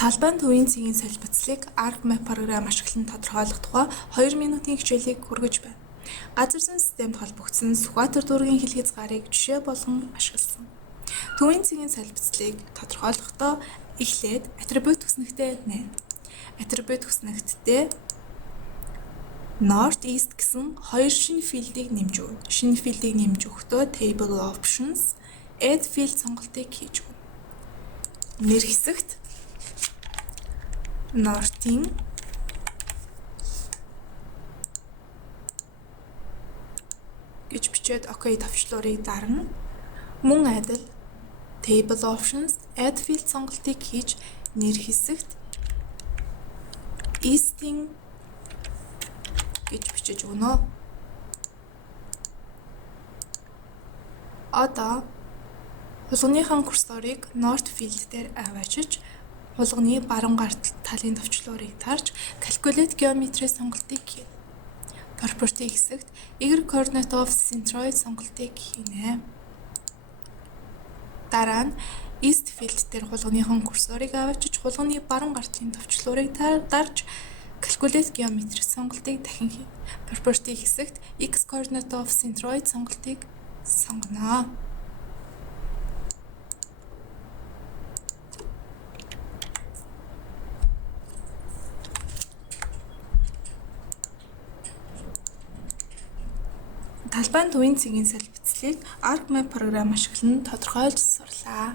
Талбайн төвийн цэгийн солилцлыг ArcMap програм ашиглан тодорхойлох тухай 2 минутын хичээлийг хүргэж байна. Газар зүйн системд холбогдсон Сүхбаатар дүүргийн хил хязгаарыг жишээ болгон ашигласан. Төвийн цэгийн солилцлыг тодорхойлохдоо эхлээд атрибут хүснэгтээ нээн. Атрибут хүснэгтдээ North East гэсэн хоёр шинэ филдийг нэмж өгнө. Шинэ филдийг нэмж өгөхдөө Table Options Add Field сонголтыг хийж өгнө. Нэр хэсэгт North-ийн гэж бичээд OK товчлуурыг дарна. Мөн адил Table Options Add Field сонголтыг хийж нэр хэсэгт East-ийн гэж бичиж өгнө. Одоо хулганы курсорыг North Field дээр аваачиж хулганы баруун гар талын товчлуурыг тарж Calculate Geometry сонголтыг хийнэ. Property хэсэгт Y coordinate of centroid сонголтыг хийнэ. Дараа нь East Field дээр хулганы курсорыг аваачиж хулганы баруун гар талын товчлуурыг дарж Calculate Geometry сонголтыг дахин хийнэ. Property хэсэгт X coordinate of centroid сонголтыг сонгоно. Талбайн төвийн цэгийн солилцлыг ArcMap програм ашиглан тодорхойлж сурлаа.